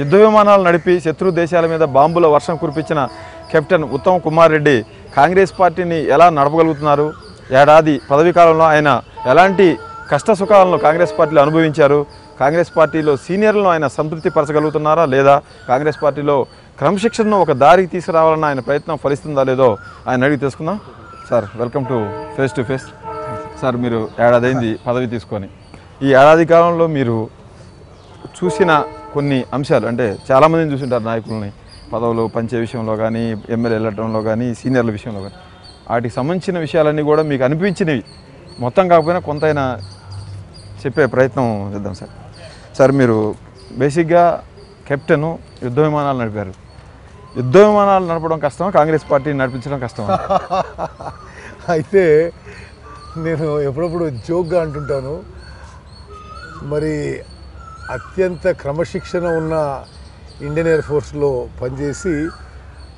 యుద్ధ విమానాలు నడిపి శత్రు దేశాల మీద బాంబుల వర్షం కురిపించిన కెప్టెన్ ఉత్తమ్ కుమార్ రెడ్డి కాంగ్రెస్ పార్టీని ఎలా నడపగలుగుతున్నారు? ఏడాది పదవీ కాలంలో ఆయన ఎలాంటి కష్ట సుఖాలను కాంగ్రెస్ పార్టీలో అనుభవించారు? కాంగ్రెస్ పార్టీలో సీనియర్లను ఆయన సంతృప్తి పరచగలుగుతున్నారా లేదా? కాంగ్రెస్ పార్టీలో క్రమశిక్షణను ఒక దారికి తీసుకురావాలన్న ఆయన ప్రయత్నం ఫలిస్తుందా లేదో ఆయన అడిగి తెలుసుకుందాం. Sir, welcome to face to face. Sir, మీరు ఏడాది అయింది పదవి తీసుకొని. ఈ ఏడాది కాలంలో మీరు చూసిన కొన్ని అంశాలు, అంటే చాలామందిని చూసింటారు నాయకులని పదవులు పంచే విషయంలో కానీ, ఎమ్మెల్యే వెళ్ళడంలో కానీ, సీనియర్ల విషయంలో కానీ, వాటికి సంబంధించిన విషయాలన్నీ కూడా మీకు అనిపించినవి మొత్తం కాకపోయినా కొంతైనా చెప్పే ప్రయత్నం చేద్దాం సార్. సార్, మీరు బేసిక్గా కెప్టెను యుద్ధ విమానాలు నడిపారు. యుద్ధ విమానాలు నడపడం కష్టమా, కాంగ్రెస్ పార్టీని నడిపించడం కష్టమా? అయితే నేను ఎప్పుడప్పుడు జోక్గా అంటుంటాను, మరి అత్యంత క్రమశిక్షణ ఉన్న ఇండియన్ ఎయిర్ ఫోర్స్లో పనిచేసి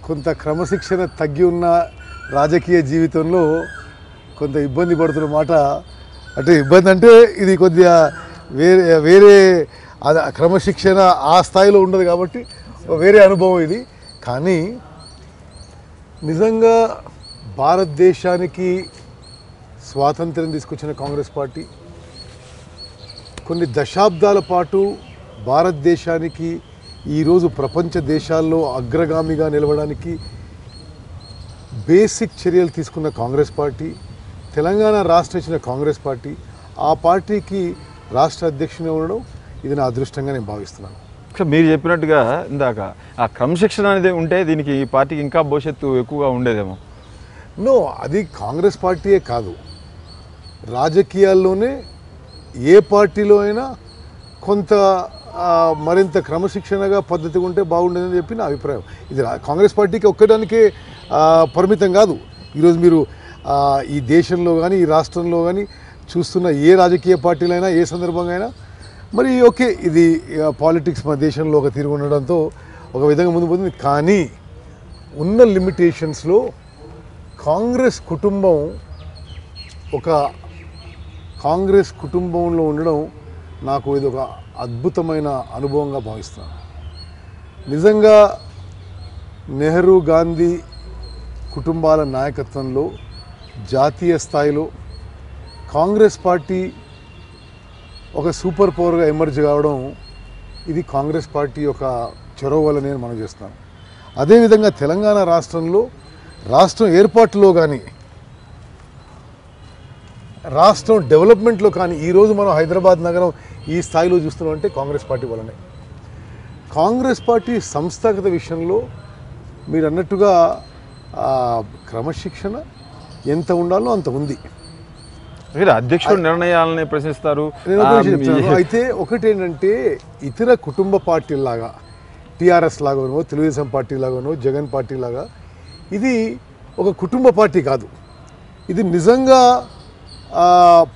కొంత క్రమశిక్షణ తగ్గి ఉన్న రాజకీయ జీవితంలో కొంత ఇబ్బంది పడుతున్న మాట. అంటే ఇబ్బంది అంటే ఇది కొద్దిగా వేరే క్రమశిక్షణ ఆ స్థాయిలో ఉండదు కాబట్టి వేరే అనుభవం ఇది. కానీ నిజంగా భారతదేశానికి స్వాతంత్ర్యం తీసుకొచ్చిన కాంగ్రెస్ పార్టీ కొన్ని దశాబ్దాల పాటు భారతదేశానికి ఈరోజు ప్రపంచ దేశాల్లో అగ్రగామిగా నిలవడానికి బేసిక్ చర్యలు తీసుకున్న కాంగ్రెస్ పార్టీ, తెలంగాణ రాష్ట్రం ఇచ్చిన కాంగ్రెస్ పార్టీ, ఆ పార్టీకి రాష్ట్ర అధ్యక్షునిగా ఉండడం ఇది నా అదృష్టంగా నేను భావిస్తున్నాను. మీరు చెప్పినట్టుగా ఇందాక ఆ క్రమశిక్షణ అనేది ఉంటే దీనికి ఈ పార్టీకి ఇంకా భవిష్యత్తు ఎక్కువగా ఉండేదేమో. నో, అది కాంగ్రెస్ పార్టీయే కాదు, రాజకీయాల్లోనే ఏ పార్టీలో అయినా కొంత మరింత క్రమశిక్షణగా పద్ధతిగా ఉంటే బాగుండేదని చెప్పి నా అభిప్రాయం. ఇది కాంగ్రెస్ పార్టీకి ఒక్కడానికే పరిమితం కాదు. ఈరోజు మీరు ఈ దేశంలో కానీ ఈ రాష్ట్రంలో కానీ చూస్తున్న ఏ రాజకీయ పార్టీలైనా ఏ సందర్భంగా అయినా మరి ఓకే, ఇది పాలిటిక్స్ మన దేశంలో ఒక తీరు ఉండడంతో ఒక విధంగా ముందు పోతుంది. కానీ ఉన్న లిమిటేషన్స్లో కాంగ్రెస్ కుటుంబంలో ఉండడం నాకు ఇది ఒక అద్భుతమైన అనుభవంగా భావిస్తున్నాను. నిజంగా నెహ్రూ, గాంధీ కుటుంబాల నాయకత్వంలో జాతీయ స్థాయిలో కాంగ్రెస్ పార్టీ ఒక సూపర్ పవర్గా ఎమర్జ్ కావడం ఇది కాంగ్రెస్ పార్టీ యొక్క చొరవ వల్ల నేను మనం చేస్తున్నాను. అదేవిధంగా తెలంగాణ రాష్ట్రంలో రాష్ట్రం ఏర్పాటులో కానీ రాష్ట్రం డెవలప్మెంట్లో కానీ ఈరోజు మనం హైదరాబాద్ నగరం ఈ స్థాయిలో చూస్తున్నామంటే కాంగ్రెస్ పార్టీ వల్లనే. కాంగ్రెస్ పార్టీ సంస్థాగత విషయంలో మీరు అన్నట్టుగా క్రమశిక్షణ ఎంత ఉండాలో అంత ఉంది. అధ్యక్షుడు నిర్ణయాలని ప్రశ్నిస్తారు. అయితే ఒకటేంటంటే ఇతర కుటుంబ పార్టీలాగా టీఆర్ఎస్ లాగానో, తెలుగుదేశం పార్టీ లాగానో, జగన్ పార్టీ లాగా ఇది ఒక కుటుంబ పార్టీ కాదు. ఇది నిజంగా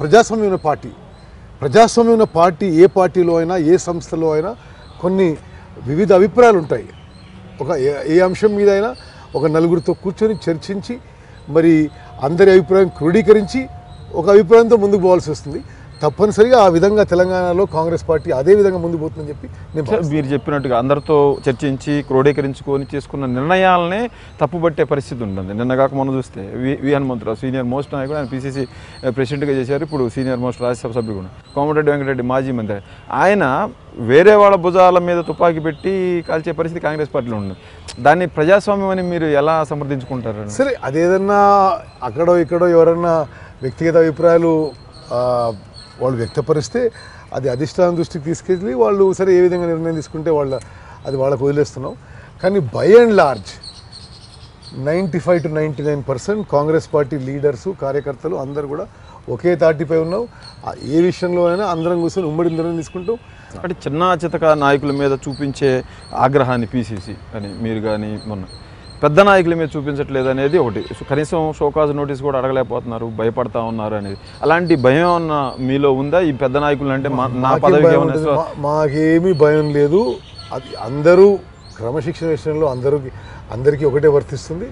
ప్రజాస్వామ్యం పార్టీ. ప్రజాస్వామ్యం ఉన్న పార్టీ ఏ పార్టీలో అయినా ఏ సంస్థలో అయినా కొన్ని వివిధ అభిప్రాయాలు ఉంటాయి. ఏ అంశం మీద అయినా ఒక నలుగురితో కూర్చొని చర్చించి మరి అందరి అభిప్రాయం క్రోడీకరించి ఒక అభిప్రాయంతో ముందుకు పోవాల్సి వస్తుంది. తప్పనిసరిగా ఆ విధంగా తెలంగాణలో కాంగ్రెస్ పార్టీ అదే విధంగా ముందుకు పోతుందని చెప్పి మీరు చెప్పినట్టుగా అందరితో చర్చించి క్రోడీకరించుకొని చేసుకున్న నిర్ణయాలనే తప్పుబట్టే పరిస్థితి ఉంటుంది. నిన్నగాక మొన్న చూస్తే వి హనుమంతరావు సీనియర్ మోస్ట్ నాయకుడు, ఆయన పీసీసీ ప్రెసిడెంట్గా చేశారు, ఇప్పుడు సీనియర్ మోస్ట్ రాజ్యసభ సభ్యుడు కూడా. కోమటిరెడ్డి వెంకటరెడ్డి మాజీ మంత్రి, ఆయన వేరే వాళ్ళ భుజాల మీద తుపాకీ పెట్టి కాల్చే పరిస్థితి కాంగ్రెస్ పార్టీలో ఉంది. దాన్ని ప్రజాస్వామ్యం అని మీరు ఎలా సమర్థించుకుంటారు? సరే, అదేదన్నా అక్కడో ఇక్కడో ఎవరన్నా వ్యక్తిగత అభిప్రాయాలు వాళ్ళు వ్యక్తపరిస్తే అది అధిష్టానం దృష్టికి తీసుకెళ్ళి వాళ్ళు సరే ఏ విధంగా నిర్ణయం తీసుకుంటే అది వాళ్ళకు వదిలేస్తున్నాం. కానీ by and large 95 to 99% Congress party leaders, కార్యకర్తలు అందరూ కూడా ఒకే తాటిపై ఉన్నాం. ఏ విషయంలో అయినా అందరం కూర్చొని ఉమ్మడి నిర్ణయం తీసుకుంటాం. అంటే చిన్న చితక నాయకుల మీద చూపించే ఆగ్రహాన్ని పీసీసీ అని మీరు కానీ మొన్న పెద్ద నాయకుల మీద చూపించట్లేదు అనేది ఒకటి. కనీసం షోకాజ్ నోటీస్ కూడా అడగలేకపోతున్నారు, భయపడతా ఉన్నారు అనేది. అలాంటి భయం ఉన్న మీలో ఉందా? ఈ పెద్ద నాయకులు అంటే నా పదవికి మాకేమీ భయం లేదు. అది అందరూ క్రమశిక్షణ విషయంలో అందరికీ ఒకటే వర్తిస్తుంది.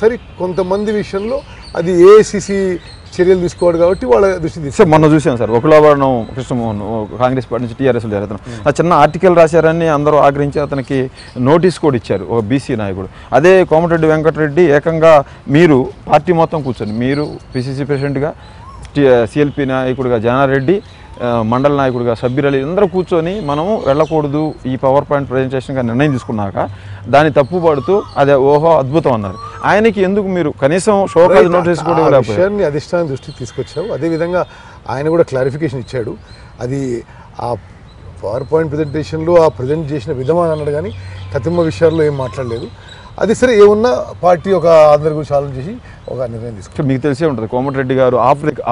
సరే, కొంతమంది విషయంలో అది ఏఐసిసి చర్యలు తీసుకోవాలి కాబట్టి వాళ్ళ దృష్టి సార్ తీసుకు మొన్న చూసాం సార్ ఒకలాభరణం కృష్ణమోహన్ కాంగ్రెస్ పార్టీ నుంచి టీఆర్ఎస్ జరుగుతున్నాం ఆ చిన్న ఆర్టికల్ రాశారని అందరూ ఆగ్రహించి అతనికి నోటీస్ కూడా ఇచ్చారు ఒక బీసీ నాయకుడు. అదే కోమటిరెడ్డి వెంకటరెడ్డి ఏకంగా మీరు పార్టీ మొత్తం కూర్చొని మీరు పిసిసి ప్రెసిడెంట్గా సిఎల్పి నాయకుడిగా జానారెడ్డి మండల నాయకుడిగా సబ్బీర్ అలీ అందరూ కూర్చొని మనము వెళ్ళకూడదు ఈ పవర్ పాయింట్ ప్రజెంటేషన్గా నిర్ణయం తీసుకున్నాక దాన్ని తప్పుపడుతూ అదే ఓహో అద్భుతం అన్నారు. ఆయనకి ఎందుకు మీరు కనీసం షోకాజ్ నోటీస్ కూడా ఇవ్వలేకపోయారు? విషయాన్ని అధిష్టానం దృష్టికి తీసుకొచ్చావు. అదేవిధంగా ఆయన కూడా క్లారిఫికేషన్ ఇచ్చాడు. అది ఆ పవర్ పాయింట్ ప్రజెంటేషన్లో ఆ ప్రజెంట్ చేసిన విధానం అన్నాడు కానీ కతిమ్మ విషయాల్లో ఏం మాట్లాడలేదు. అది సరే ఏమున్నా పార్టీ ఒక అందరి గురించి ఆలోచన చేసి ఒక నిర్ణయం తీసుకుంటారు. మీకు తెలిసే ఉంటుంది కోమటిరెడ్డి గారు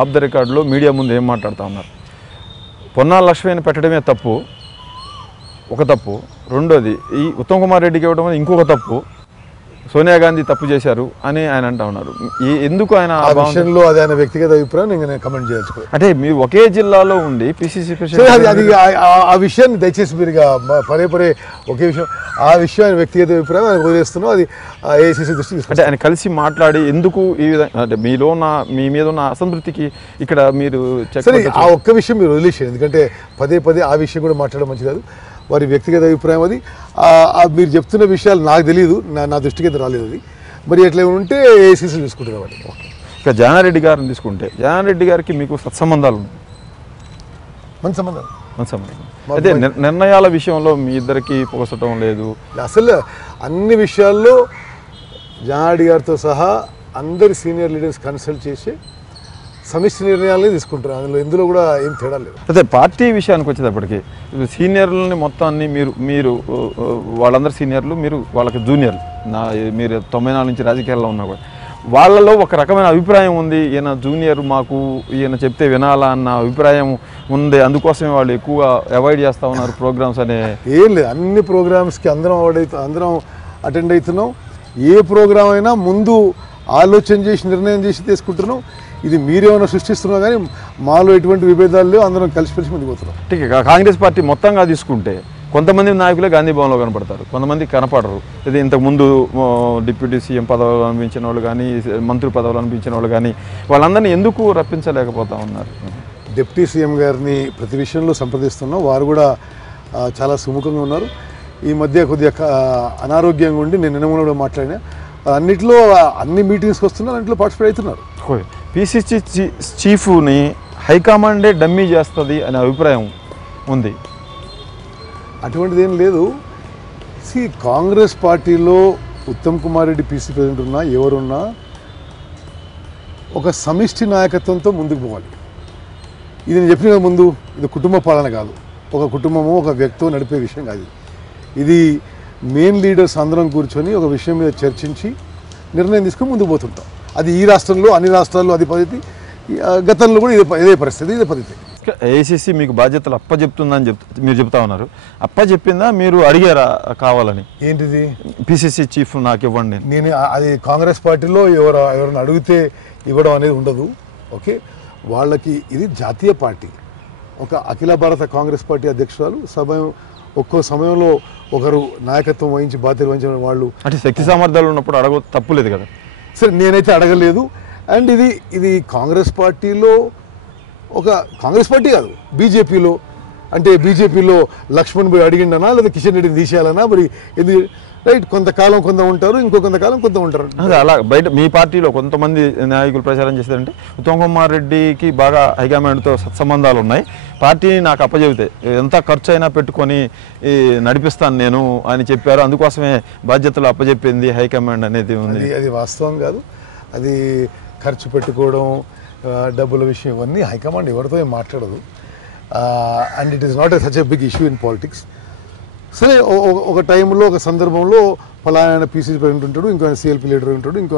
ఆఫ్ ద రికార్డులో మీడియా ముందు ఏం మాట్లాడుతూ ఉన్నారు. పొన్నాల లక్ష్మిని పెట్టడమే తప్పు, ఒక తప్పు. రెండోది ఈ ఉత్తమ్ కుమార్ రెడ్డికి ఇవ్వడం అనేది ఇంకొక తప్పు. సోనియా గాంధీ తప్పు చేశారు అని ఆయన అంటూ ఉన్నారు. ఎందుకు ఆయన ఆ విషయంలో అది ఆయన వ్యక్తిగత అభిప్రాయం నేను కమెంట్ చేయొచ్చు. అంటే మీరు ఒకే జిల్లాలో ఉండి పిసిసి అది ఆ విషయాన్ని దయచేసి మీరు పదే ఒకే విషయం ఆ విషయం ఆయన వ్యక్తిగత అభిప్రాయం ఆయన వదిలేస్తున్నాం. అది ఏఐసిసి దృష్టి అంటే ఆయన కలిసి మాట్లాడి ఎందుకు ఈ విధంగా అంటే మీ మీద ఉన్న అసంతృప్తికి ఇక్కడ మీరు ఆ ఒక్క విషయం మీరు వదిలేసారు. ఎందుకంటే పదే ఆ విషయం కూడా మాట్లాడడం మంచి కాదు. వారి వ్యక్తిగత అభిప్రాయం అది. మీరు చెప్తున్న విషయాలు నాకు తెలియదు, నా దృష్టికి అయితే రాలేదు. అది మరి ఎట్లా ఉంటే ఏఐసిసి చూసుకుంటున్నారు వాళ్ళు. ఇక జానారెడ్డి గారిని తీసుకుంటే జానారెడ్డి గారికి మీకు సత్సంబంధాలు ఉన్నాయి, మంచి సంబంధం. అదే నిర్ణయాల విషయంలో మీ ఇద్దరికి పోసటం లేదు. అసలు అన్ని విషయాల్లో జానారెడ్డి గారితో సహా అందరి సీనియర్ లీడర్స్ కన్సల్ట్ చేసి సమిష్టి నిర్ణయాలనే తీసుకుంటారు. ఇందులో కూడా ఏం తేడా లేదు. అదే పార్టీ విషయానికి వచ్చేటప్పటికి సీనియర్లని మొత్తాన్ని మీరు వాళ్ళందరూ సీనియర్లు, మీరు వాళ్ళకి జూనియర్లు. మీరు 94 నుంచి రాజకీయాల్లో ఉన్నా కూడా వాళ్ళలో ఒక రకమైన అభిప్రాయం ఉంది, ఈయన జూనియర్ మాకు ఈయన చెప్తే వినాలా అన్న అభిప్రాయం ఉంది. అందుకోసమే వాళ్ళు ఎక్కువ అవాయిడ్ చేస్తూ ఉన్నారు ప్రోగ్రామ్స్ అనే. ఏం లేదు, అన్ని ప్రోగ్రామ్స్కి అందరం అటెండ్ అవుతున్నాం. ఏ ప్రోగ్రామ్ అయినా ముందు ఆలోచన చేసి నిర్ణయం చేసి తీసుకుంటున్నాం. ఇది మీరేమైనా సృష్టిస్తున్నా కానీ మాలో ఎటువంటి విభేదాలు లేవు, అందరం కలిసిమెలిసి ముందుకు పోతున్నాం. కాంగ్రెస్ పార్టీ మొత్తంగా తీసుకుంటే కొంతమంది నాయకులే గాంధీ భవన్లో కనపడతారు, కొంతమంది కనపడరు. ఇది ఇంతకుముందు డిప్యూటీ సీఎం పదవులు అనిపించిన వాళ్ళు కానీ మంత్రి పదవులు అనిపించిన వాళ్ళు కానీ వాళ్ళందరినీ ఎందుకు రప్పించలేకపోతా ఉన్నారు? డిప్యూటీ సీఎం గారిని ప్రతి విషయంలో సంప్రదిస్తున్నాం. వారు కూడా చాలా సుముఖంగా ఉన్నారు. ఈ మధ్య కొద్దిగా అనారోగ్యంగా ఉండి నేను నిన్న కూడా మాట్లాడినా. అన్నింటిలో అన్ని మీటింగ్స్కి వస్తున్నారు, అన్నింటిలో పార్టిసిపేట్ అవుతున్నారు. పిసిసి చీఫ్ని హైకమాండే డమ్మీ చేస్తుంది అనే అభిప్రాయం ఉంది. అటువంటిది ఏం లేదు. కాంగ్రెస్ పార్టీలో ఉత్తమ్ కుమార్ రెడ్డి పీసీ ప్రెసిడెంట్ ఉన్నా ఎవరున్నా ఒక సమిష్టి నాయకత్వంతో ముందుకు పోవాలి. ఇది నేను చెప్పిన ముందు ఇది కుటుంబ పాలన కాదు, ఒక కుటుంబము ఒక వ్యక్తితో నడిపే విషయం కాదు. ఇది మెయిన్ లీడర్స్ అందరం కూర్చొని ఒక విషయం మీద చర్చించి నిర్ణయం తీసుకొని ముందుకు పోతుంటాం. అది ఈ రాష్ట్రంలో అన్ని రాష్ట్రాల్లో అది పద్ధతి, గతంలో కూడా ఇదే పరిస్థితి, ఇదే పద్ధతి. ఏఐసిసి మీకు బాధ్యతలు అప్పచెప్తుందని మీరు చెప్తా ఉన్నారు. అప్పచెప్పిందా మీరు అడిగారా కావాలని? ఏంటిది పిసిసి చీఫ్ నాకు ఇవ్వండి. నేను అది కాంగ్రెస్ పార్టీలో ఎవరైనా అడిగితే ఇవ్వడం అనేది ఉండదు. ఓకే, వాళ్ళకి ఇది జాతీయ పార్టీ. ఒక అఖిల భారత కాంగ్రెస్ పార్టీ అధ్యక్షురాలు ఒక్కో సమయంలో ఒకరు నాయకత్వం వహించి బాధ్యత వహించిన వాళ్ళు అంటే శక్తి సామర్థ్యాలు ఉన్నప్పుడు అడగ తప్పులేదు కదా. సరే, నేనైతే అడగలేదు. అండ్ ఇది కాంగ్రెస్ పార్టీలో ఒక కాంగ్రెస్ పార్టీ కాదు, బీజేపీలో అంటే బీజేపీలో లక్ష్మణ్ పోయి అడిగిండనా లేదా కిషన్ రెడ్డిని తీసేయాలన్నా మరి ఇది రైట్. కొంతకాలం కొంత ఉంటారు, ఇంకో కొంతకాలం కొంత ఉంటారు. అదే అలా బయట మీ పార్టీలో కొంతమంది నాయకులు ప్రచారం చేసేదంటే ఉత్తమ్ కుమార్ రెడ్డికి బాగా హైకమాండ్తో సత్సంబంధాలు ఉన్నాయి, పార్టీని నాకు అప్పచెబితే ఎంత ఖర్చు అయినా పెట్టుకొని నడిపిస్తాను నేను అని చెప్పారు, అందుకోసమే బాధ్యతలు అప్పచెప్పింది హైకమాండ్ అనేది ఉంది. అది వాస్తవం కాదు. అది ఖర్చు పెట్టుకోవడం, డబ్బుల విషయం ఇవన్నీ హైకమాండ్ ఎవరితో ఏం మాట్లాడదు. And it is not such a big issue in politics. సరే, ఒక టైంలో ఒక సందర్భంలో ఫలానా పీసీసీ ప్రెసిడెంట్ ఉంటాడు, ఇంకో సిఎల్పీ లీడర్ ఉంటాడు, ఇంకో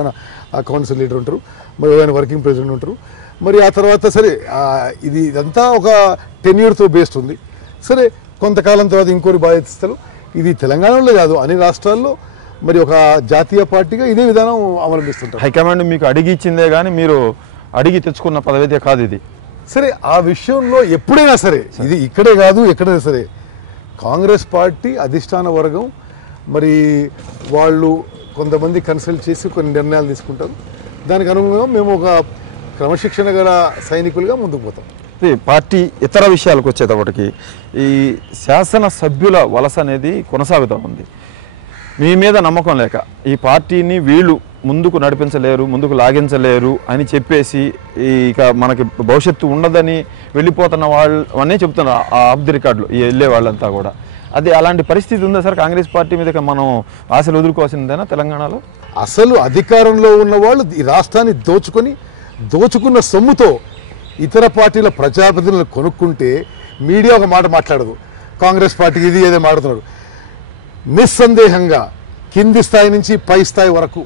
కౌన్సిల్ లీడర్ ఉంటారు, మరి ఏమైనా వర్కింగ్ ప్రెసిడెంట్ ఉంటారు. మరి ఆ తర్వాత సరే ఇదంతా ఒక టెన్యూర్తో బేస్డ్ ఉంది. సరే, కొంతకాలం తర్వాత ఇంకోటి బాధ్యత ఇస్తారు. ఇది తెలంగాణలో కాదు, అన్ని రాష్ట్రాల్లో మరి ఒక జాతీయ పార్టీగా ఇదే విధానం అవలంబిస్తుంటారు. హైకమాండ్ మీకు అడిగి ఇచ్చిందే కానీ మీరు అడిగి తెచ్చుకున్న పదవితే కాదు ఇది. సరే, ఆ విషయంలో ఎప్పుడైనా సరే ఇది ఇక్కడే కాదు ఎక్కడైనా సరే కాంగ్రెస్ పార్టీ అధిష్టాన వర్గం మరి వాళ్ళు కొంతమంది కన్సల్ట్ చేసి కొన్ని నిర్ణయాలు తీసుకుంటారు. దానికి అనుగుణంగా మేము ఒక క్రమశిక్షణ గల సైనికులుగా ముందుకు పోతాం. పార్టీ ఇతర విషయాలకు వచ్చేటప్పటికి ఈ శాసన సభ్యుల వలస అనేది కొనసాగుతూ ఉంది. మీ మీద నమ్మకం లేక ఈ పార్టీని వీళ్ళు ముందుకు నడిపించలేరు, ముందుకు లాగించలేరు అని చెప్పేసి ఇక మనకి భవిష్యత్తు ఉండదని వెళ్ళిపోతున్న వాళ్ళు అనే చెప్తున్నారు ఆఫ్ ది రికార్డులు వెళ్ళే వాళ్ళంతా కూడా. అది అలాంటి పరిస్థితి ఉందా సార్? కాంగ్రెస్ పార్టీ మీద మనం ఆశలు వదులుకోవాల్సిందేనా తెలంగాణలో? అసలు అధికారంలో ఉన్న వాళ్ళు ఈ రాష్ట్రాన్ని దోచుకున్న సొమ్ముతో ఇతర పార్టీల ప్రజాప్రతినిధులను కొనుక్కుంటే మీడియా ఒక మాట మాట్లాడదు, కాంగ్రెస్ పార్టీకి ఇది ఏదో మాట్లాడుతున్నాడు. నిస్సందేహంగా కింది స్థాయి నుంచి పై స్థాయి వరకు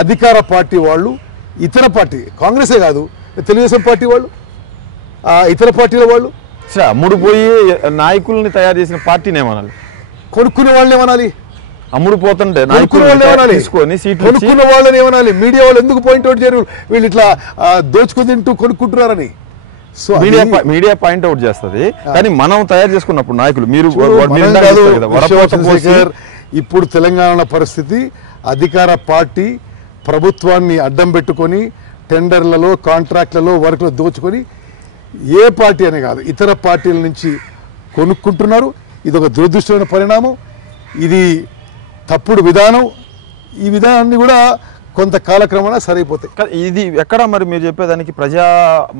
అధికార పార్టీ వాళ్ళు, ఇతర పార్టీ కాంగ్రెసే కాదు తెలుగుదేశం పార్టీ వాళ్ళు, ఇతర పార్టీల వాళ్ళు అమ్ముడు పోయి నాయకుల్ని తయారు చేసిన పార్టీని ఏమనాలి? కొనుక్కునే వాళ్ళని ఏమనాలి? అమ్ముడు పోతుంటే కొనుక్కున్న వాళ్ళని ఏమనాలి? మీడియా వాళ్ళు ఎందుకు పాయింట్అవుట్ చేయరు వీళ్ళు ఇట్లా దోచుకు తింటూ కొనుక్కుంటున్నారని? సో మీడియా పాయింట్అవుట్ చేస్తుంది, కానీ మనం తయారు చేసుకున్నప్పుడు నాయకులు మీరు ఇప్పుడు తెలంగాణ పరిస్థితి అధికార పార్టీ ప్రభుత్వాన్ని అడ్డం పెట్టుకొని టెండర్లలో కాంట్రాక్ట్లలో వర్క్లో దోచుకొని ఏ పార్టీ అనే కాదు ఇతర పార్టీల నుంచి కొనుక్కుంటున్నారు. ఇది ఒక దురదృష్టమైన పరిణామం, ఇది తప్పుడు విధానం. ఈ విధానాన్ని కూడా కొంత కాలక్రమేణా సరైపోతాయి. ఇది ఎక్కడ మరి మీరు చెప్పేదానికి ప్రజా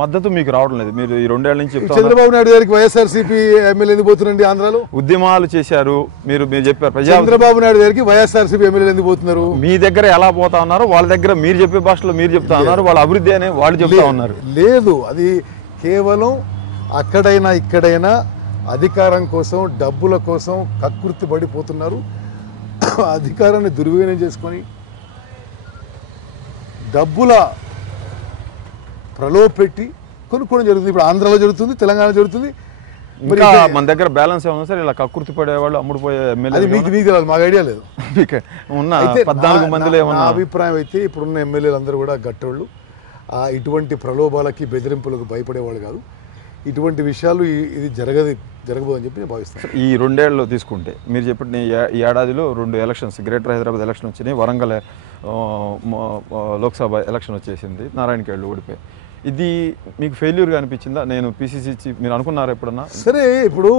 మద్దతు మీకు రావడం లేదు. మీరు ఈ 2 ఏళ్ల నుంచి చంద్రబాబు నాయుడు గారికి వైఎస్ఆర్సీపీ ఎమ్మెల్యే ఎందుకు పోతున్నారండి? ఆంధ్రాలో ఉద్యమాలు చేశారు, మీరు చెప్పారు. చంద్రబాబు నాయుడు గారికి వైఎస్ఆర్సీపీ ఎమ్మెల్యేలు ఎందుకు పోతున్నారు? మీ దగ్గర ఎలా పోతా ఉన్నారు, వాళ్ళ దగ్గర మీరు చెప్పే భాషలో మీరు చెప్తా ఉన్నారు, వాళ్ళ అభివృద్ధి అనే వాళ్ళు చెప్తా ఉన్నారు. లేదు, అది కేవలం అక్కడైనా ఇక్కడైనా అధికారం కోసం డబ్బుల కోసం కకృతి పడిపోతున్నారు. అధికారాన్ని దుర్వినియోగం చేసుకొని డబ్బుల ప్రలోభపెట్టి కొనుక్కోవడం జరుగుతుంది. ఇప్పుడు ఆంధ్రాలో జరుగుతుంది, తెలంగాణ జరుగుతుంది. మన దగ్గర బ్యాలెన్స్ ఏమన్నా సార్? ఇలా కకృతి పడేవాళ్ళు అమ్ముడుపోయే ఎమ్మెల్యే మీకు తెలియదు, మాకు ఐడియా లేదు. ఉన్న 14 మందిలో ఏమన్నా అభిప్రాయం అయితే ఇప్పుడున్న ఎమ్మెల్యేలు అందరూ కూడా గట్టోళ్ళు, ఇటువంటి ప్రలోభాలకి బెదిరింపులకు భయపడేవాళ్ళు కాదు. ఇటువంటి విషయాలు ఇది జరగబోదని చెప్పి నేను భావిస్తాను. ఈ 2 ఏళ్ళలో తీసుకుంటే మీరు చెప్పిన ఈ ఏడాదిలో 2 ఎలక్షన్స్, గ్రేటర్ హైదరాబాద్ ఎలక్షన్ వచ్చినాయి, వరంగల్ లోక్సభ ఎలక్షన్ వచ్చేసింది, నారాయణఖేడ్లో ఓడిపోయి. ఇది మీకు ఫెయిల్యూర్గా అనిపించిందా? నేను పిసిసి చీఫ్ మీరు అనుకున్నారా ఎప్పుడన్నా? సరే, ఇప్పుడు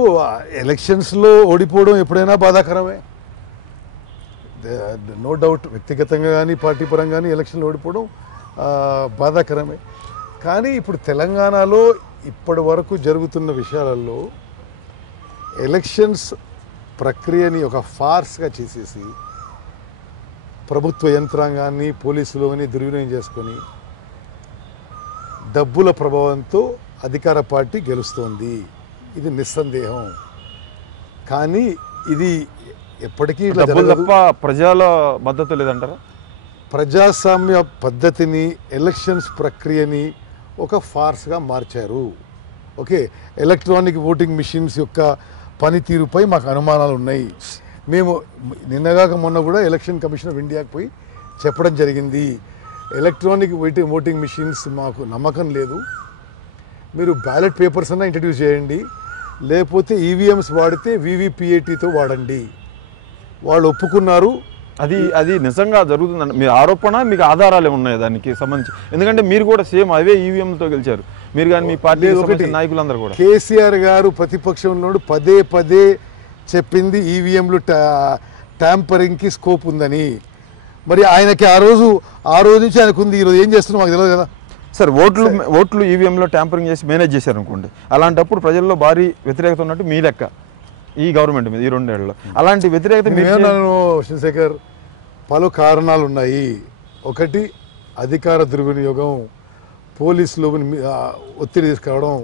ఎలక్షన్స్లో ఓడిపోవడం ఎప్పుడైనా బాధాకరమే, నో డౌట్. వ్యక్తిగతంగా కానీ పార్టీ పరంగా కానీ ఎలక్షన్లో ఓడిపోవడం బాధాకరమే. కానీ ఇప్పుడు తెలంగాణలో ఇప్పటి వరకు జరుగుతున్న విషయాలలో ఎలక్షన్స్ ప్రక్రియని ఒక ఫార్స్గా చేసేసి ప్రభుత్వ యంత్రాంగాన్ని పోలీసులని దుర్వినియోగం చేసుకొని డబ్బుల ప్రభావంతో అధికార పార్టీ గెలుస్తోంది, ఇది నిస్సందేహం. కానీ ఇది ఎప్పటికీ తప్ప ప్రజల మద్దతు లేదంటారా? ప్రజాస్వామ్య పద్ధతిని, ఎలక్షన్స్ ప్రక్రియని ఒక ఫార్స్గా మార్చారు. ఓకే, ఎలక్ట్రానిక్ ఓటింగ్ మిషన్స్ యొక్క పనితీరుపై మాకు అనుమానాలు ఉన్నాయి. మేము నిన్నగాక మొన్న కూడా ఎలక్షన్ కమిషన్ ఆఫ్ ఇండియాకి పోయి చెప్పడం జరిగింది, ఎలక్ట్రానిక్ ఓటింగ్ మిషన్స్ మాకు నమ్మకం లేదు, మీరు బ్యాలెట్ పేపర్స్ అన్నా ఇంట్రడ్యూస్ చేయండి, లేకపోతే ఈవీఎంస్ వాడితే వీవీపీఏటీతో వాడండి. వాళ్ళు ఒప్పుకున్నారు. అది నిజంగా జరుగుతుందండి మీ ఆరోపణ? మీకు ఆధారాలు ఉన్నాయి దానికి సంబంధించి? ఎందుకంటే మీరు కూడా సేమ్ అవే ఈవీఎంతో గెలిచారు, మీరు కానీ మీ పార్టీ నాయకులందరూ కూడా. కేసీఆర్ గారు ప్రతిపక్షంలో పదే పదే చెప్పింది ఈవీఎంలు ట్యాంపరింగ్కి స్కోప్ ఉందని. మరి ఆయనకి ఆ రోజు నుంచి ఆయనకు ఉంది, ఈరోజు ఏం చేస్తున్నాం మాకు తెలియదు కదా సార్. ఓట్లు ఈవీఎంలో ట్యాంపరింగ్ చేసి మేనేజ్ చేశారు అనుకోండి, అలాంటప్పుడు ప్రజల్లో భారీ వ్యతిరేకత ఉన్నట్టు మీ లెక్క ఈ గవర్నమెంట్ మీద ఈ 2 ఏళ్లలో. అలాంటి వ్యతిరేకత చంద్రశేఖర్, పలు కారణాలు ఉన్నాయి. ఒకటి అధికార దుర్వినియోగం, పోలీసులు ఒత్తిడి తీసుకురావడం,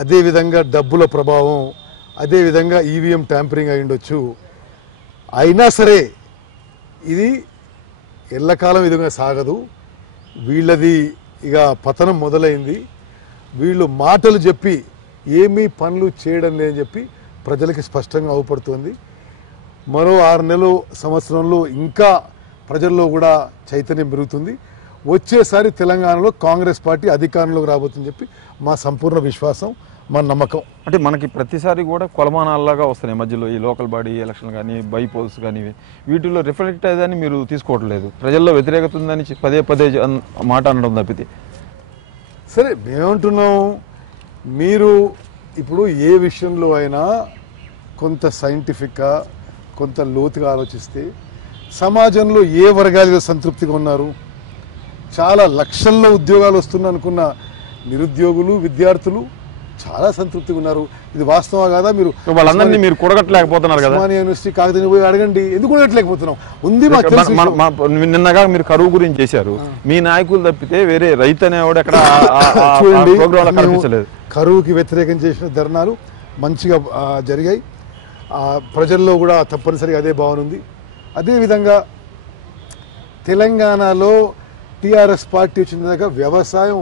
అదేవిధంగా డబ్బుల ప్రభావం, అదేవిధంగా ఈవీఎం ట్యాంపరింగ్ అయి ఉండొచ్చు. అయినా సరే ఇది ఎల్లకాలం విధంగా సాగదు. వీళ్ళది ఇక పతనం మొదలైంది. వీళ్ళు మాటలు చెప్పి ఏమీ పనులు చేయడం లేదని చెప్పి ప్రజలకి స్పష్టంగా అవుపడుతుంది. మరో 6 నెలలు సంవత్సరంలో ఇంకా ప్రజల్లో కూడా చైతన్యం పెరుగుతుంది. వచ్చేసారి తెలంగాణలో కాంగ్రెస్ పార్టీ అధికారంలోకి రాబోతుందని చెప్పి మా సంపూర్ణ విశ్వాసం. మన నమ్మకం. అంటే మనకి ప్రతిసారి కూడా కొలమానాల్లాగా వస్తున్నాయి మధ్యలో ఈ లోకల్ బాడీ ఎలక్షన్ కానీ బై పోల్స్ కానీ వీటిలో రిఫ్లెక్ట్ అయ్యేదని మీరు తీసుకోవట్లేదు. ప్రజల్లో వ్యతిరేకత ఉందని పదే పదే మాట అనడం తప్పితే. సరే మేమంటున్నాం, మీరు ఇప్పుడు ఏ విషయంలో అయినా కొంత సైంటిఫిక్గా కొంత లోతుగా ఆలోచిస్తే సమాజంలో ఏ వర్గాలు సంతృప్తిగా ఉన్నారు? చాలా లక్షల్లో ఉద్యోగాలు వస్తున్నా అనుకున్న నిరుద్యోగులు విద్యార్థులు చాలా సంతృప్తిగా ఉన్నారు. ఇది వాస్తవా కాదా? మీరు వాళ్ళందరినీ మీరు కూడగట్టలేకపోతున్నారు కదా. ఉస్మానియా యూనివర్సిటీ కాకతీయ పోయి అడగండి, ఎందుకు కూడగట్టలేకపోతున్నాం? ఉంది నిన్నగా మీరు కరువు గురించి చేశారు, మీ నాయకులు తప్పితే వేరే రైతు అనేవాడు ఎక్కడ చూడండి. కరువుకి వ్యతిరేకం చేసిన ధర్నాలు మంచిగా జరిగాయి, ప్రజల్లో కూడా తప్పనిసరిగా అదే భావన ఉంది. అదేవిధంగా తెలంగాణలో టీఆర్ఎస్ పార్టీ వచ్చిన దాకా వ్యవసాయం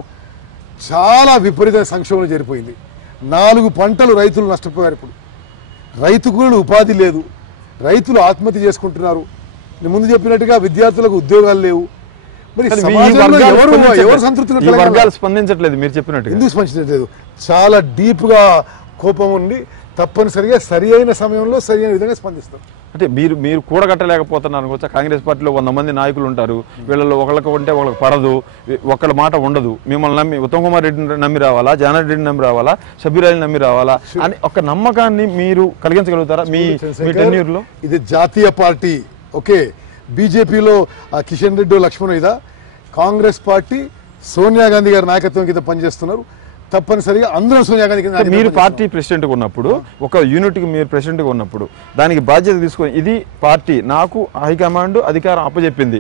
చాలా విపరీత సంక్షోభంలో జరిపోయింది. 4 పంటలు రైతులు నష్టపోయారు. ఇప్పుడు రైతుకు ఉపాధి లేదు, రైతులు ఆత్మహత్య చేసుకుంటున్నారు. నేను ముందు చెప్పినట్టుగా విద్యార్థులకు ఉద్యోగాలు లేవు. మరి ఎవరు సంతృప్తిగా స్పందించట్లేదు? మీరు చెప్పినట్టు ఎందుకు స్పందించట్లేదు? చాలా డీప్గా కోపం ఉండి తప్పనిసరిగా సరి అయిన సమయంలో సరి అయిన విధంగా స్పందిస్తారు. అంటే మీరు కూడగట్టలేకపోతున్నారు అనుకోవచ్చా? కాంగ్రెస్ పార్టీలో 100 మంది నాయకులు ఉంటారు, వీళ్ళలో ఒకళ్ళకి ఉంటే వాళ్ళకి పడదు, ఒకళ్ళ మాట ఉండదు. మిమ్మల్ని నమ్మి ఉత్తమ్ కుమార్ రెడ్డిని నమ్మి రావాలా, జానారెడ్డి రెడ్డిని నమ్మి రావాలా, షబీర్ అలీని నమ్మి రావాలా అని ఒక నమ్మకాన్ని మీరు కలిగించగలుగుతారా మీ టెన్యూర్లో? ఇది జాతీయ పార్టీ. ఓకే, బీజేపీలో కిషన్ రెడ్డి లక్ష్మణ్ ఇదా, కాంగ్రెస్ పార్టీ సోనియా గాంధీ గారి నాయకత్వం కింద పనిచేస్తున్నారు. తప్పనిసరిగా అందరూ సోనియా గాంధీ మీరు పార్టీ ప్రెసిడెంట్గా ఉన్నప్పుడు, ఒక యూనిట్కి మీరు ప్రెసిడెంట్గా ఉన్నప్పుడు దానికి బాధ్యత తీసుకొని ఇది పార్టీ నాకు హైకమాండ్ అధికారం అప్పచెప్పింది,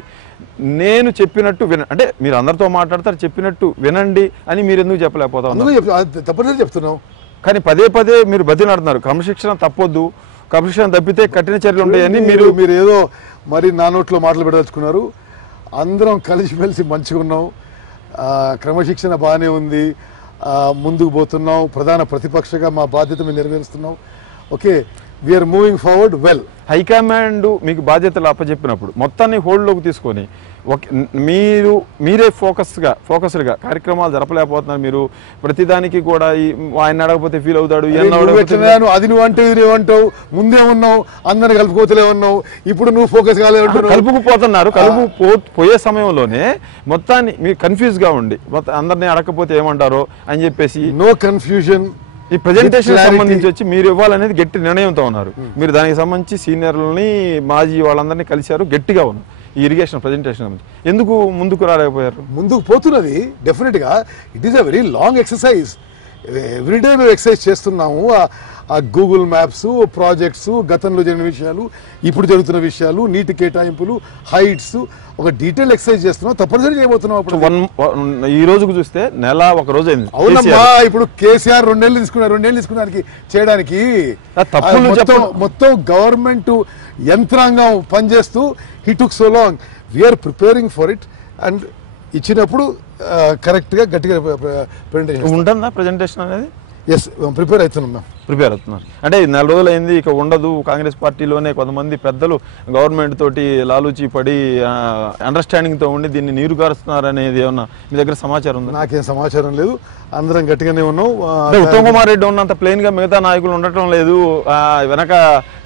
నేను చెప్పినట్టు అంటే మీరు అందరితో మాట్లాడతారు, చెప్పినట్టు వినండి అని మీరు ఎందుకు చెప్పలేకపోతా ఉన్నారు? తప్పనిసరి చెప్తున్నాం. కానీ పదే పదే మీరు బతిలాడుతున్నారు, క్రమశిక్షణ తప్పొద్దు, క్రమశిక్షణ తప్పితే కఠిన చర్యలు ఉంటాయని మీరు ఏదో మరి నా నోట్లో మాటలు పెట్టదలుచుకున్నారు. అందరం కలిసిమెలిసి మంచిగా ఉన్నాం, క్రమశిక్షణ బాగానే ఉంది, ముందుకు పోతున్నాం, ప్రధాన ప్రతిపక్షగా మా బాధ్యత మేము నెరవేరుస్తున్నాం. Okay, we're moving forward well. High command మీకు బాధ్యతలు అప్పచెప్పినప్పుడు మొత్తాన్ని హోల్డ్లోకి తీసుకొని మీరే ఫోకస్డ్గా కార్యక్రమాలు జరపలేకపోతున్నారు. మీరు ప్రతిదానికి కూడా ఆయన అడగకపోతే ఫీల్ అవుతాడు, అది నువ్వు అంటే ఏమంటావు, ముందే ఉన్నావు, అందరిని కలుపుకోతలే ఉన్నావు, ఇప్పుడు నువ్వు ఫోకస్ కాలేదు, కలుపుకుపోతున్నారు. పోయే సమయంలోనే మొత్తాన్ని మీరు కన్ఫ్యూజ్గా ఉండి అందరినీ అడగకపోతే ఏమంటారో అని చెప్పేసి నో కన్ఫ్యూజన్. ఈ ప్రెజెంటేషన్ సంబంధించి వచ్చి మీరు ఇవ్వాలనేది గట్టి నిర్ణయంతో ఉన్నారు. మీరు దానికి సంబంధించి సీనియర్లని మాజీ వాళ్ళందరినీ కలిశారు, గట్టిగా ఉన్నారు. ఈ ఇరిగేషన్ ప్రెజెంటేషన్ ఎందుకు ముందుకు రాలేకపోయారు? ముందుకు పోతున్నది డెఫినెట్గా. It is a very long exercise. Everyday మేము ఎక్సర్సైజ్ చేస్తున్నాము. ఆ గూగుల్ మ్యాప్స్, ప్రాజెక్ట్స్, గతంలో జరిగిన విషయాలు, ఇప్పుడు జరుగుతున్న విషయాలు, నీటి కేటాయింపులు, హైట్స్, ఒక డీటెయిల్ ఎక్సర్సైజ్ చేస్తున్నాం. తప్పనిసరి చేయబోతున్నాం. అప్పుడు ఈ రోజుకు చూస్తే నెల ఒక రోజు అయింది. అవునమ్మా, ఇప్పుడు కేసీఆర్ 2 నెలలు తీసుకున్నానికి చేయడానికి మొత్తం గవర్నమెంట్ యంత్రాంగం పనిచేస్తూ he took so long. We're preparing for it and ఇచ్చినప్పుడు కరెక్ట్గా గట్టిగా ప్రెజెంటేషన్ ఉంటుందా? ప్రెజెంటేషన్ అనేది ఎస్, ప్రిపేర్ అవుతున్నాం. ప్రిపేర్ అవుతున్నారు అంటే 4 రోజులు అయింది, ఇక ఉండదు. కాంగ్రెస్ పార్టీలోనే కొంతమంది పెద్దలు గవర్నమెంట్ తోటి లాలూచి పడి అండర్స్టాండింగ్తో ఉండి దీన్ని నీరు గారుస్తున్నారు అనేది ఏమన్నా మీ దగ్గర సమాచారం ఉందా? నాకేం సమాచారం లేదు. అందరం గట్టిగానే ఉన్నాం. ఉత్తమ్ కుమార్ రెడ్డి ఉన్నంత ప్లెయిన్ గా మిగతా నాయకులు ఉండటం లేదు, వెనక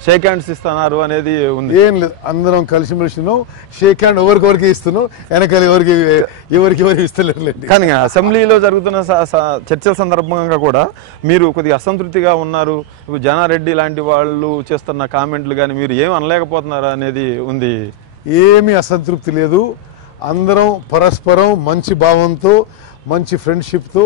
షేక్ హ్యాండ్స్ ఇస్తున్నారు అనేది ఉంది. ఏం లేదు, అందరం కలిసిమెలిసి ఉన్నాం. షేక్ హ్యాండ్ ఎవరికి ఇస్తున్నాం, వెనకాల ఎవరికి ఇస్తలేదు. కానీ అసెంబ్లీలో జరుగుతున్న చర్చల సందర్భంగా కూడా మీరు కొద్దిగా అసంతృప్తిగా ఉన్నారు. జానారెడ్డి లాంటి వాళ్ళు చేస్తున్న కామెంట్లు కానీ మీరు ఏమి అనలేకపోతున్నారా అనేది ఉంది. ఏమీ అసంతృప్తి లేదు. అందరం పరస్పరం మంచి భావంతో, మంచి ఫ్రెండ్షిప్తో,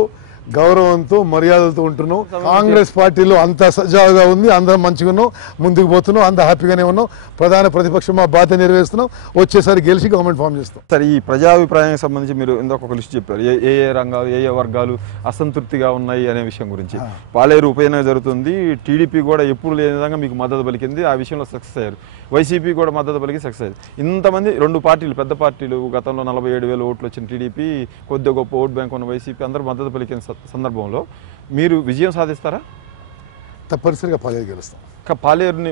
గౌరవంతో, మర్యాదలతో ఉంటున్నాం. కాంగ్రెస్ పార్టీలో అంతా సజావుగా ఉంది, అందరం మంచిగా ఉన్నాం, ముందుకు పోతున్నాం, అంత హ్యాపీగానే ఉన్నాం. ప్రధాన ప్రతిపక్షం మా బాధ్యత నెరవేరుస్తున్నాం. వచ్చేసారి గెలిచి గవర్నమెంట్ ఫామ్ చేస్తాం. సరే, ఈ ప్రజాభిప్రాయానికి సంబంధించి మీరు ఇందాక ఒక లిస్ట్ చెప్పారు, ఏ రంగాలు, ఏ వర్గాలు అసంతృప్తిగా ఉన్నాయి అనే విషయం గురించి. పాలేరు ఉప ఎన్నిక జరుగుతుంది, టీడీపీ కూడా ఎప్పుడు లేని విధంగా మీకు మద్దతు పలికింది, ఆ విషయంలో సక్సెస్ అయ్యారు. వైసీపీ కూడా మద్దతు పలికి సక్సెస్ అయ్యారు. ఇంతమంది 2 పార్టీలు, పెద్ద పార్టీలు, గతంలో 47,000 ఓట్లు వచ్చిన టీడీపీ, కొద్దిగా గొప్ప ఓట్ బ్యాంక్ ఉన్న వైసీపీ అందరూ మద్దతు పలికిన సందర్భంలో మీరు విజయం సాధిస్తారా? తప్పనిసరిగా పాలేరు గెలుస్తాం. పాలేరుని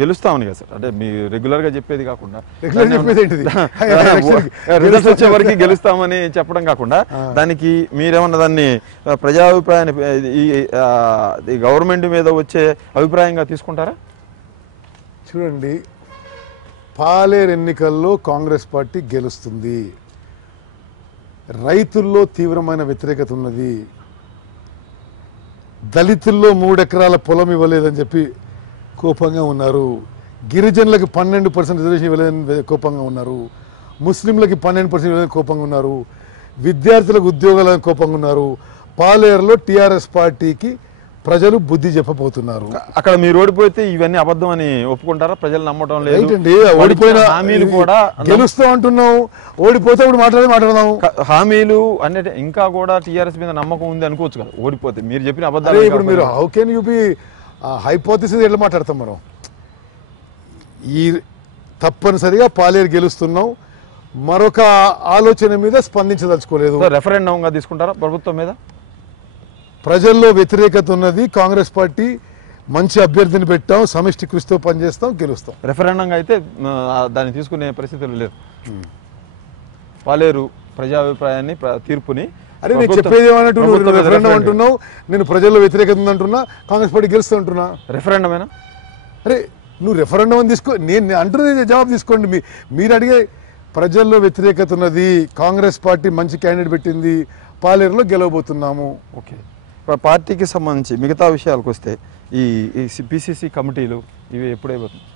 గెలుస్తామని కదా సార్, అంటే మీ రెగ్యులర్గా చెప్పేది కాకుండా రెగ్యులర్ చెప్పేది ఏంటిది? రిజల్ట్స్ వచ్చే వరకు గెలుస్తామని చెప్పడం కాకుండా దానికి మీరేమన్నా దాన్ని ప్రజాభిప్రాయాన్ని ఈ గవర్నమెంట్ మీద వచ్చే అభిప్రాయంగా తీసుకుంటారా? చూడండి, పాలేరు ఎన్నికల్లో కాంగ్రెస్ పార్టీ గెలుస్తుంది. రైతుల్లో తీవ్రమైన వ్యతిరేకత ఉన్నది. దళితుల్లో 3 ఎకరాల పొలం ఇవ్వలేదని చెప్పి కోపంగా ఉన్నారు. గిరిజనులకు 12% రిజర్వేషన్ ఇవ్వలేదని కోపంగా ఉన్నారు. ముస్లింలకి 12% ఇవ్వలేదని కోపంగా ఉన్నారు. విద్యార్థులకు ఉద్యోగాలను కోపంగా ఉన్నారు. పాలేరులో టీఆర్ఎస్ పార్టీకి ప్రజలు బుద్ధి చెప్పబోతున్నారు. అక్కడ మీరు ఓడిపోతే ఇవన్నీ అబద్ధం అని ఒప్పుకుంటారా? ప్రజలు నమ్మటం లేదు. ఓడిపోయిన హామీలు కూడా గెలుస్తూ అంటున్నాం, ఓడిపోతే ఇప్పుడు మాట్లాడదాం. హామీలు అంటే ఇంకా కూడా టీఆర్ఎస్ మీద నమ్మకం ఉంది అనుకోవచ్చు కదా ఓడిపోతే. మీరు చెప్పిన అబద్ధాలు ఇప్పుడు మీరు how can you be hypothesis ఎట్లా మాట్లాడతాం మనం? ఈ తప్పనిసరిగా పాలేరు గెలుస్తున్నాం. మరొక ఆలోచన మీద స్పందించదలుచుకోలేదు. రెఫరెండంగా తీసుకుంటారా ప్రభుత్వం మీద? ప్రజల్లో వ్యతిరేకత ఉన్నది. కాంగ్రెస్ పార్టీ మంచి అభ్యర్థిని పెట్టాం, సమిష్టి కృషితో పనిచేస్తాం, గెలుస్తాం. రెఫరెండంగా అయితే దాన్ని తీసుకునే పరిస్థితులు లేదు. పాలేరు ప్రజాభిప్రాయాన్ని తీర్పుని అరే నేను చెప్పేది ఏమన్నట్టు రెఫరెండం అంటున్నావు, నేను ప్రజల్లో వ్యతిరేకత ఉందంటున్నా, కాంగ్రెస్ పార్టీ గెలుస్తూ అంటున్నా. రెఫరెండమేనా? అరే నువ్వు రెఫరెండం అని తీసుకో, నేను అంటున్నది జవాబు తీసుకోండి. మీరు అడిగే ప్రజల్లో వ్యతిరేకత ఉన్నది, కాంగ్రెస్ పార్టీ మంచి క్యాండిడేట్ పెట్టింది, పాలేరులో గెలవబోతున్నాము. ఓకే, పార్టీకి సంబంధించి మిగతా విషయాలకు వస్తే ఈ పిసిసి కమిటీలు ఇవి ఎప్పుడైపోతుంది?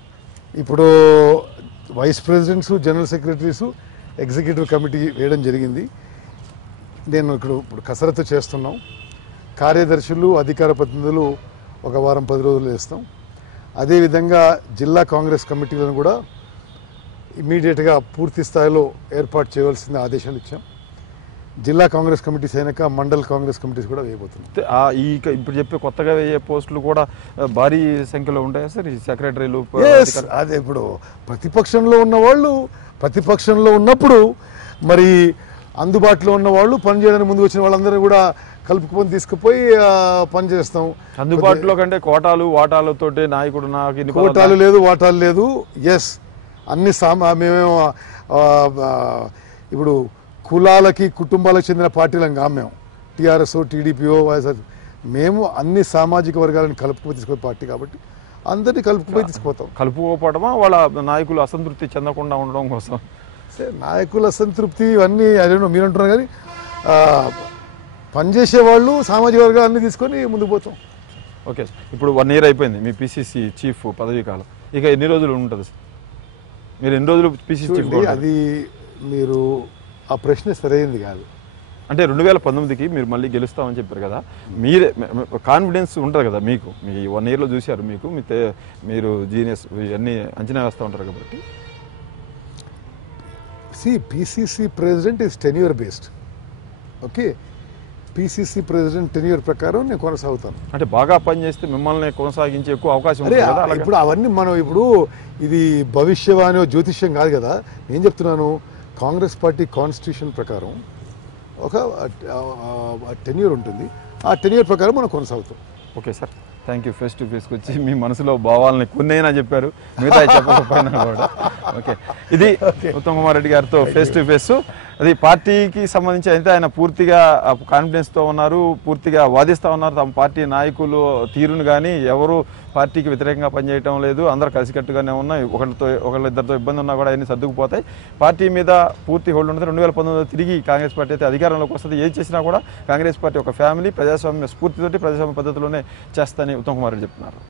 ఇప్పుడు vice presidents, general secretaries, executive committee వేయడం జరిగింది. నేను ఇప్పుడు కసరత్తు చేస్తున్నాం. కార్యదర్శులు, అధికార ప్రతినిధులు ఒక వారం 10 రోజులు వేస్తాం. అదేవిధంగా జిల్లా కాంగ్రెస్ కమిటీలను కూడా ఇమీడియట్గా పూర్తి స్థాయిలో ఏర్పాటు చేయవలసిన ఆదేశాలు ఇచ్చాం. జిల్లా కాంగ్రెస్ కమిటీస్ అయినాక మండల్ కాంగ్రెస్ కమిటీస్ కూడా వేయబోతున్నాం. ఇప్పుడు చెప్పే కొత్తగా వేయే పోస్టులు కూడా భారీ సంఖ్యలో ఉంటాయా సార్? ఈ సెక్రటరీలు అదే ఇప్పుడు ప్రతిపక్షంలో ఉన్న వాళ్ళు ప్రతిపక్షంలో ఉన్నప్పుడు మరి అందుబాటులో ఉన్న వాళ్ళు పనిచేయడానికి ముందుకు వచ్చిన వాళ్ళందరూ కూడా కలుపుకొని తీసుకుపోయి పనిచేస్తాం. అందుబాటులో కంటే కోటాలు వాటాలతోటి నాయకుడు నాకు కోటాలు లేదు, వాటాలు లేదు. ఎస్, అన్ని మేమేమో ఇప్పుడు కులాలకి కుటుంబాలకు చెందిన పార్టీలను కాదు మేము. టీఆర్ఎస్, టీడీపీఓ, వైఎస్ఆర్, మేము అన్ని సామాజిక వర్గాలను కలుపుకొని తీసుకునే పార్టీ కాబట్టి అందరినీ కలుపుకుపోయి తీసుకుపోతాం. కలుపుకోపోవడమా వాళ్ళ నాయకులు అసంతృప్తి చెందకుండా ఉండడం కోసం? నాయకుల అసంతృప్తి ఇవన్నీ అదేనో మీరు అంటున్నారు, కానీ పనిచేసే వాళ్ళు సామాజిక వర్గాలు అన్నీ తీసుకొని ముందుకు పోతాం. ఓకే, ఇప్పుడు 1 year అయిపోయింది మీ పిసిసి చీఫ్ పదవీ కాలం. ఇక ఎన్ని రోజులు ఉంటుంది సార్? మీరు ఎన్ని రోజులు పిసిసి చీఫ్? అది మీరు ఆ ప్రశ్న సరైనది కాదు. అంటే 2019కి మీరు మళ్ళీ గెలుస్తామని చెప్పారు కదా, మీరే కాన్ఫిడెన్స్ ఉంటుంది కదా మీకు, మీ 1 yearలో చూశారు, మీకు మీరు జీనియస్ ఇవన్నీ అంచనా వేస్తూ ఉంటారు కాబట్టి. PCC president is tenure based. Okay, PCC president tenure ప్రకారం నేను కొనసాగుతాను. అంటే బాగా పనిచేస్తే మిమ్మల్ని కొనసాగించే ఎక్కువ అవకాశం ఉంది కదా. ఇప్పుడు అవన్నీ మనం ఇప్పుడు ఇది భవిష్యవాణి జ్యోతిష్యం కాదు కదా. నేను చెప్తున్నాను, కాంగ్రెస్ పార్టీ కాన్స్టిట్యూషన్ ప్రకారం ఒక టెన్యూర్ ఉంటుంది. ఆ టెన్యూర్ ప్రకారం మనం కొనసాగుతాం. Okay sir, thank you. Face to ఫేస్కి వచ్చి మీ మనసులో భావాలని కొన్నైనా చెప్పారు, మిగతా చెప్పకపోయినా కూడా. ఓకే, ఇది ఉత్తమ్ కుమార్ రెడ్డి గారితో ఫేస్ టు ఫేస్. అది పార్టీకి సంబంధించి అయితే ఆయన పూర్తిగా కాన్ఫిడెన్స్తో ఉన్నారు, పూర్తిగా వాదిస్తూ ఉన్నారు. తమ పార్టీ నాయకులు తీరును కానీ ఎవరు పార్టీకి వ్యతిరేకంగా పనిచేయటం లేదు, అందరూ కలిసికట్టుగానే ఉన్నాయి. ఒకళ్ళిద్దరితో ఇబ్బంది ఉన్నా కూడా అవన్నీ సర్దుకుపోతాయి. పార్టీ మీద పూర్తి హోల్డ్ ఉంటుంది. 2019 తిరిగి కాంగ్రెస్ పార్టీ అయితే అధికారంలోకి వస్తుంది. ఏది చేసినా కూడా కాంగ్రెస్ పార్టీ ఒక ఫ్యామిలీ, ప్రజాస్వామ్య స్ఫూర్తితోటి ప్రజాస్వామ్య పద్ధతిలోనే చేస్తానని ఉత్తమ్ కుమార్ రెడ్డి చెప్తున్నారు.